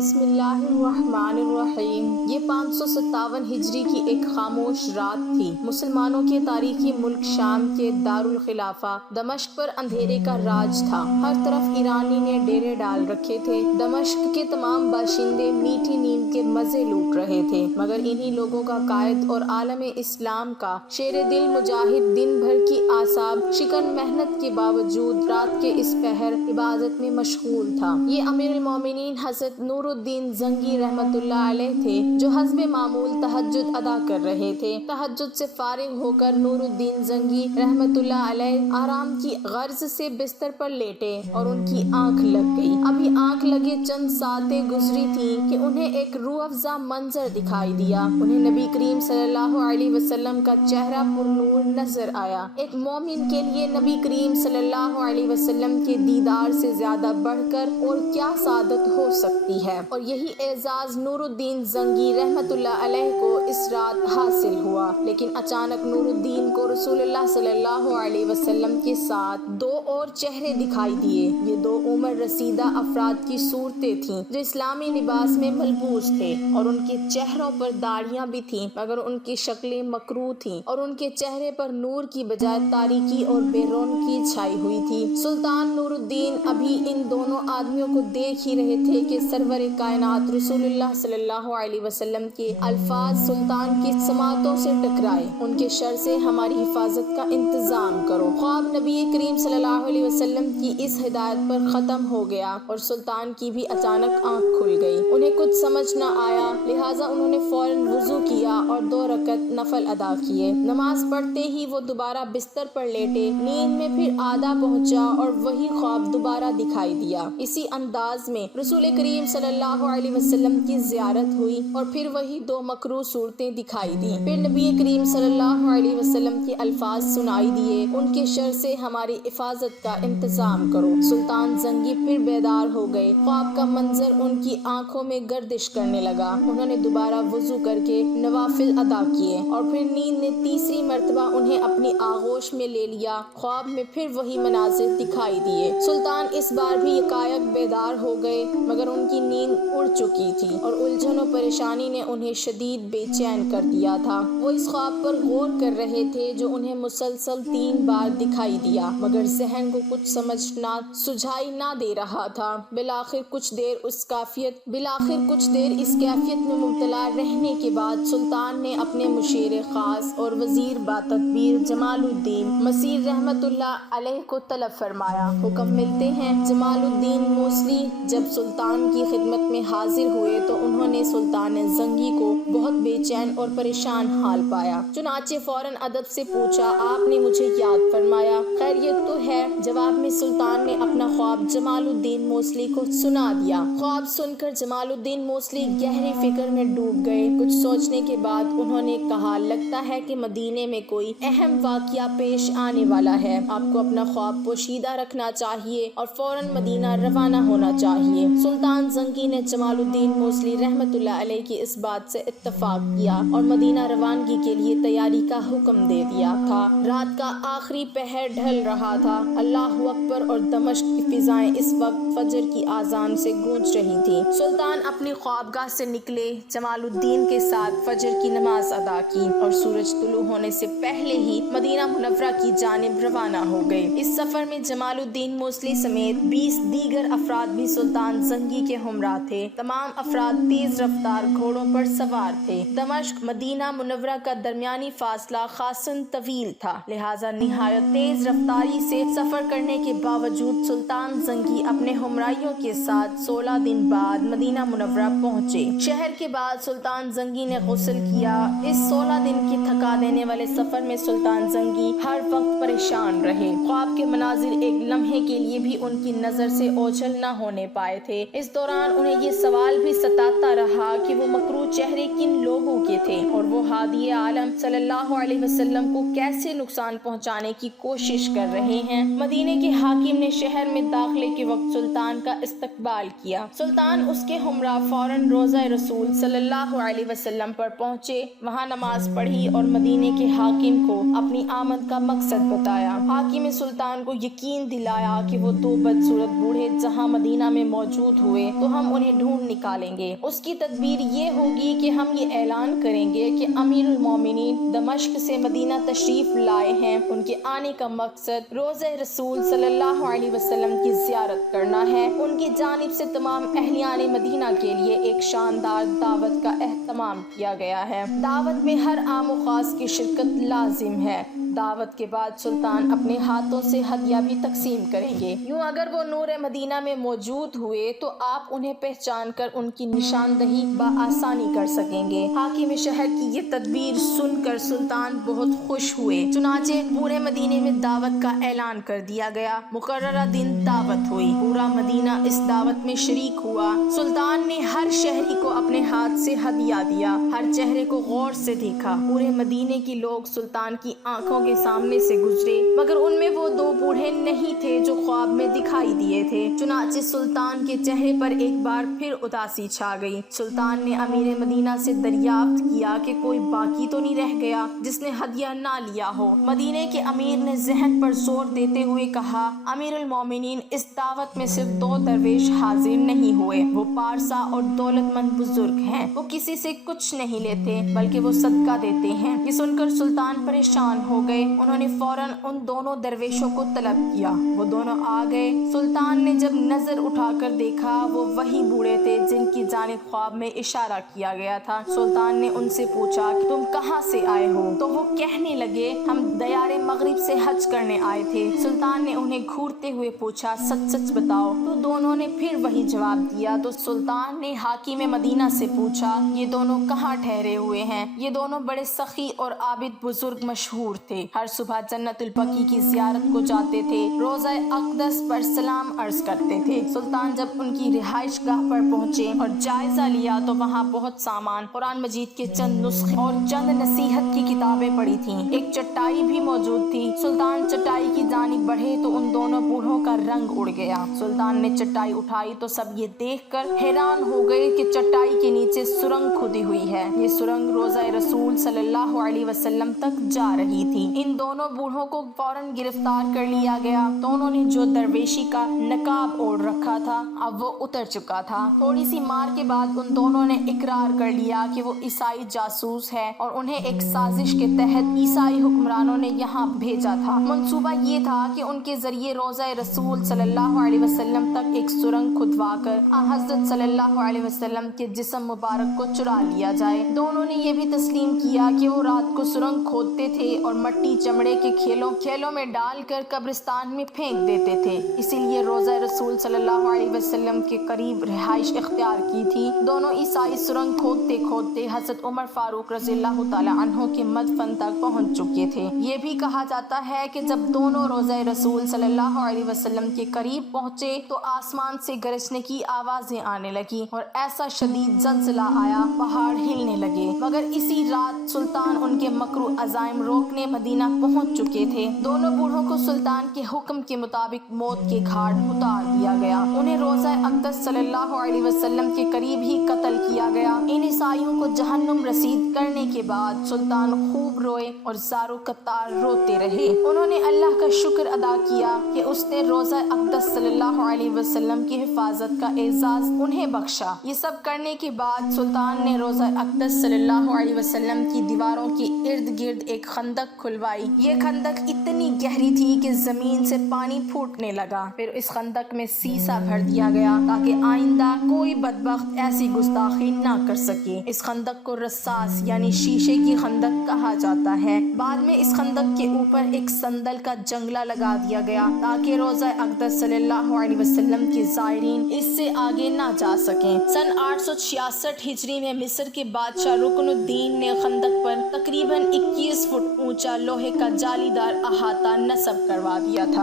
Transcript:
بسم اللہ الرحمن الرحیم۔ یہ 557 ہجری کی ایک خاموش رات تھی۔ مسلمانوں کے تاریخی ملک شام کے دارالخلافہ دمشق پر اندھیرے کا راج تھا۔ ہر طرف ایرانی نے ڈیرے ڈال رکھے تھے۔ دمشق کے تمام باشندے میٹھی نیند کے مزے لوٹ رہے تھے، مگر انہی لوگوں کا قائد اور عالم اسلام کا شیر دل مجاہد دن بھر کی اعصاب شکن محنت کے باوجود رات کے اس پہر عبادت میں مشغول تھا۔ یہ امیر المومنین حضرت نور الدین زنگی رحمت اللہ علیہ تھے، جو حسب معمول تہجد ادا کر رہے تھے۔ تہجد سے فارغ ہو کر نور الدین زنگی رحمت اللہ علیہ آرام کی غرض سے بستر پر لیٹے اور ان کی آنکھ لگ گئی۔ ابھی آنکھ لگے چند ساعتیں گزری تھیں کہ انہیں ایک روح افزا منظر دکھائی دیا۔ انہیں نبی کریم صلی اللہ علیہ وسلم کا چہرہ پر نور نظر آیا۔ ایک مومن کے لیے نبی کریم صلی اللہ علیہ وسلم کے دیدار سے زیادہ بڑھ کر اور کیا سعادت ہو سکتی ہے، اور یہی اعزاز نور الدین زنگی رحمت اللہ علیہ کو اس رات حاصل ہوا۔ لیکن اچانک نور الدین کو رسول اللہ صلی اللہ علیہ وسلم کے ساتھ دو اور چہرے دکھائی دیے۔ یہ دو عمر رسیدہ افراد کی صورتیں تھیں جو اسلامی لباس میں ملبوس تھے، اور ان کے چہروں پر داڑھیاں بھی تھیں، مگر ان کی شکلیں مکروہ تھیں اور ان کے چہرے پر نور کی بجائے تاریکی اور بے رونقی چھائی ہوئی تھی۔ سلطان نور الدین ابھی ان دونوں آدمیوں کو دیکھ ہی رہے تھے کہ سرور کائنات رسول اللہ صلی اللہ علیہ وسلم کے الفاظ سلطان کی سماعتوں سے ٹکرائے۔ ان کے شر سے ہماری حفاظت کا انتظام کرو۔ خواب نبی کریم صلی اللہ علیہ وسلم کی اس ہدایت پر ختم ہو گیا اور سلطان کی بھی اچانک آنکھ کھل گئی۔ انہیں کچھ سمجھ نہ آیا، لہٰذا انہوں نے فوراً وضو کیا اور 2 رکعت نفل ادا کیے۔ نماز پڑھتے ہی وہ دوبارہ بستر پر لیٹے۔ نیند میں پھر آدھا پہنچا اور وہی خواب دوبارہ دکھائی دیا۔ اسی انداز میں رسول کریم صلی اللہ علیہ وسلم کی زیارت ہوئی اور پھر وہی 2 مکروہ صورتیں دکھائی دیں۔ پھر نبی کریم صلی اللہ علیہ وسلم کے الفاظ سنائی دیے، ان کے شر سے ہماری حفاظت کا انتظام کرو۔ سلطان زنگی پھر بیدار ہو گئے۔ خواب کا منظر ان کی آنکھوں میں گردش کرنے لگا۔ انہوں نے دوبارہ وضو کر کے نوافل ادا کیے اور پھر نیند نے تیسری مرتبہ انہیں اپنی آغوش میں لے لیا۔ خواب میں پھر وہی مناظر دکھائی دیے۔ سلطان اس بار بھی یکایک بیدار ہو گئے، مگر ان کی نیند اڑ چکی تھی اور الجھن و پریشانی نے انہیں شدید بے چین کر دیا تھا۔ وہ اس خواب پر غور کر رہے تھے جو انہیں مسلسل 3 بار دکھائی دیا، مگر ذہن کو کچھ سمجھنا سجھائی نہ دے رہا تھا۔ بالآخر کچھ دیر اس کیفیت میں مبتلا رہنے کے بعد سلطان نے اپنے مشیر خاص اور وزیر باتدبیر جمال الدین مسیر رحمت اللہ علیہ کو طلب فرمایا۔ حکم ملتے ہیں جمال الدین موصلی جب سلطان کی خدمت میں حاضر ہوئے تو انہوں نے سلطان زنگی کو بہت بے چین اور پریشان حال پایا۔ چنانچہ فوراً ادب سے پوچھا، آپ نے مجھے یاد فرمایا؟ خیریت تو ہے؟ جواب میں سلطان نے اپنا خواب جمال الدین موصلی کو سنا دیا۔ خواب سن کر جمال الدین موصلی گہری فکر میں ڈوب گئے۔ کچھ سوچنے کے بعد انہوں نے کہا، لگتا ہے کہ مدینے میں کوئی اہم واقعہ پیش آنے والا ہے۔ آپ کو اپنا خواب پوشیدہ رکھنا چاہیے اور فوراً مدینہ روانہ ہونا چاہیے۔ سلطان زنگی نے جمال الدین موصلی رحمت اللہ علیہ کی اس بات سے اتفاق کیا اور مدینہ روانگی کے لیے تیاری کا حکم دے دیا تھا۔ رات کا آخری پہر ڈھل رہا تھا۔ اللہ اکبر اور دمشق کی فضائیں اس وقت فجر کی آذان سے گونج رہی تھیں۔ سلطان اپنی خوابگاہ سے نکلے، جمال الدین کے ساتھ فجر کی نماز ادا کی اور سورج طلوع ہونے سے پہلے ہی مدینہ منورہ کی جانب روانہ ہو گئے۔ اس سفر میں جمال الدین موصلی سمیت 20 دیگر افراد بھی سلطان زنگی کے ہمراہ تھے۔ تمام افراد تیز رفتار گھوڑوں پر سوار تھے۔ دمشق مدینہ منورہ کا درمیانی فاصلہ خاصاً طویل تھا، لہٰذا نہایت تیز رفتاری سے سفر کرنے کے باوجود سلطان زنگی اپنے ہمراہیوں کے ساتھ 16 دن بعد مدینہ منورہ پہنچے۔ شہر کے بعد سلطان زنگی نے غسل کیا۔ اس 16 دن کے تھکا دینے والے سفر میں سلطان زنگی ہر وقت پریشان رہے۔ خواب کے مناظر ایک لمحے کے لیے بھی ان کی نظر سے اوجھل نہ ہونے پائے تھے۔ اس دوران انہیں یہ سوال بھی ستاتا رہا کہ وہ مکروہ چہرے کن لوگوں کے تھے اور وہ ہادی عالم صلی اللہ علیہ وسلم کو کیسے نقصان پہنچانے کی کوشش کر رہے ہیں۔ مدینے کے حاکم نے شہر میں داخلے کے وقت سلطان کا استقبال کیا۔ سلطان اس کے ہمراہ فوراً روضہ رسول صلی اللہ علیہ وسلم پر پہنچے، وہاں نماز پڑھی اور مدینے کے حاکم کو اپنی آمد کا مقصد بتایا۔ حاکم سلطان کو یقین دلایا کہ وہ دو بدصورت بوڑھے جہاں مدینہ میں موجود ہوئے تو ہم انہیں ڈھونڈ نکالیں گے۔ اس کی تدبیر یہ ہوگی کہ ہم یہ اعلان کریں گے کہ امیر المومنین دمشق سے مدینہ تشریف لائے ہیں، ان کے آنے کا مقصد روضہ رسول صلی اللہ علیہ وسلم کی زیارت کرنا ہے۔ ان کی جانب سے تمام اہلیان مدینہ کے لیے ایک شاندار دعوت کا اہتمام کیا گیا ہے۔ دعوت میں ہر عام و خاص کی شرکت لازم ہے۔ دعوت کے بعد سلطان اپنے ہاتھوں سے ہدیہ بھی تقسیم کریں گے۔ یوں اگر وہ نور مدینہ میں موجود ہوئے تو آپ انہیں پہچان کر ان کی نشاندہی بآسانی کر سکیں گے۔ حاکم شہر کی یہ تدبیر سن کر سلطان بہت خوش ہوئے، چنانچہ پورے مدینے میں دعوت کا اعلان کر دیا گیا۔ مقررہ دن دعوت ہوئی، پورا مدینہ اس دعوت میں شریک ہوا۔ سلطان نے ہر شہری کو اپنے ہاتھ سے ہدیہ دیا، ہر چہرے کو غور سے دیکھا۔ پورے مدینے کے لوگ سلطان کی آنکھوں کے سامنے سے گزرے، مگر ان میں وہ دو بوڑھے نہیں تھے جو خواب میں دکھائی دیے تھے۔ چنانچہ سلطان کے چہرے پر ایک بار پھر اداسی چھا گئی۔ سلطان نے امیر مدینہ سے دریافت کیا کہ کوئی باقی تو نہیں رہ گیا جس نے ہدیہ نہ لیا ہو۔ مدینے کے امیر نے ذہن پر زور دیتے ہوئے کہا، امیر المومنین، اس دعوت میں صرف دو درویش حاضر نہیں ہوئے، وہ پارسا اور دولت مند بزرگ ہیں۔ وہ کسی سے کچھ نہیں لیتے بلکہ وہ صدقہ دیتے ہیں۔ یہ سن کر سلطان پریشان ہو گئے۔ انہوں نے فوراً ان دونوں درویشوں کو طلب کیا، وہ دونوں آ گئے۔ سلطان نے جب نظر اٹھا کر دیکھا وہ وہی بوڑھے تھے جن کی جانب خواب میں اشارہ کیا گیا تھا۔ سلطان نے ان سے پوچھا کہ تم کہاں سے آئے ہو؟ تو وہ کہنے لگے، ہم دیار مغرب سے حج کرنے آئے تھے۔ سلطان نے انہیں گھورتے ہوئے پوچھا، سچ سچ بتاؤ؟ تو دونوں نے پھر وہی جواب دیا۔ تو سلطان نے حاکم مدینہ سے پوچھا، یہ دونوں کہاں ٹھہرے ہوئے ہیں؟ یہ دونوں بڑے سخی اور عابد بزرگ مشہور تھے، ہر صبح جنت البقیع کی زیارت کو جاتے تھے، روضہ اقدس پر سلام عرض کرتے تھے۔ سلطان جب ان کی رہائش گاہ پر پہنچے اور جائزہ لیا تو وہاں بہت سامان، قرآن مجید کے چند نسخے اور چند نصیحت کی کتابیں پڑی تھیں۔ ایک چٹائی بھی موجود تھی۔ سلطان چٹائی کی جانب بڑھے تو ان دونوں بوڑھوں کا رنگ اڑ گیا۔ سلطان نے چٹائی اٹھائی تو سب یہ دیکھ کر حیران ہو گئے کہ چٹائی کے نیچے سرنگ کھدی ہوئی ہے۔ یہ سرنگ روضہ رسول صلی اللہ علیہ وسلم تک جا رہی تھی۔ ان دونوں بوڑھوں کو فوراً گرفتار کر لیا گیا تو انہوں نے جو درویشی کا نقاب اوڑھ رکھا تھا اب وہ اتر چکا تھا۔ تھوڑی سی مار کے بعد ان دونوں نے اقرار کر لیا کہ وہ عیسائی جاسوس ہے اور انہیں ایک سازش کے تحت عیسائی حکمرانوں نے یہاں بھیجا تھا۔ منصوبہ یہ تھا کہ ان کے ذریعے روضہ رسول صلی اللہ علیہ وسلم تک ایک سرنگ کھدوا کر حضرت صلی اللہ علیہ وسلم کے جسم مبارک کو چرا لیا جائے۔ دونوں نے یہ بھی تسلیم کیا کہ وہ رات کو سرنگ کھودتے تھے اور مٹی چمڑے کے کھیلوں میں ڈال کر قبرستان میں پھینک دیتے تھے، اسی لیے روضہ رسول صلی اللہ علیہ وسلم کے قریب رہائش اختیار کی تھی۔ دونوں عیسائی سرنگ کھودتے کھودتے حضرت عمر فاروق رضی اللہ تعالی عنہ کے مدفن تک پہنچ چکے تھے۔ یہ بھی کہا جاتا ہے کہ جب دونوں روضہ رسول صلی اللہ علیہ وسلم کے قریب پہنچے تو آسمان سے گرجنے کی آوازیں آنے لگی اور ایسا شدید زلزلہ آیا، پہاڑ ہلنے لگے، مگر اسی رات سلطان ان کے مکروہ عزائم روکنے مدینہ پہنچ چکے تھے۔ دونوں بوڑھوں کو سلطان کے حکم کے مطابق موت کے گھاٹ اتار دیا گیا۔ انہیں روضہ اقدس صلی اللہ علیہ وسلم کے قریب ہی قتل کیا گیا۔ ان عیسائیوں کو جہنم رسید کرنے کے بعد سلطان خوب روئے اور زار و قطار روتے رہے۔ انہوں نے اللہ کا شکر ادا کیا کہ اس نے روضہ اقدس صلی اللہ علیہ وسلم کی حفاظت کا اعزاز انہیں بخشا۔ یہ سب کرنے کے بعد سلطان نے روضہ اقدس صلی اللہ علیہ وسلم کی دیواروں کے ارد گرد ایک خندق کھلوائی۔ یہ خندق اتنی گہری تھی کہ زمین سے پانی پھوٹنے لگا۔ پھر اس خندق میں سیسا بھر دیا گیا تاکہ آئندہ کوئی بدبخت ایسی گستاخی نہ کر سکے۔ اس خندق کو رصاص یعنی شیشے کی خندق کہا جاتا ہے۔ بعد میں اس خندق کے اوپر ایک سندل کا جنگلہ لگا دیا گیا تاکہ روضہ اقدس صلی اللہ علیہ وسلم کے زائرین اس سے آگے نہ جا سکیں۔ سن 866 ہجری میں مصر کے بادشاہ رکن الدین نے خندق پر تقریباً 21 فٹ اونچا لوہے کا جالی دار احاطہ نصب کروا دیا تھا۔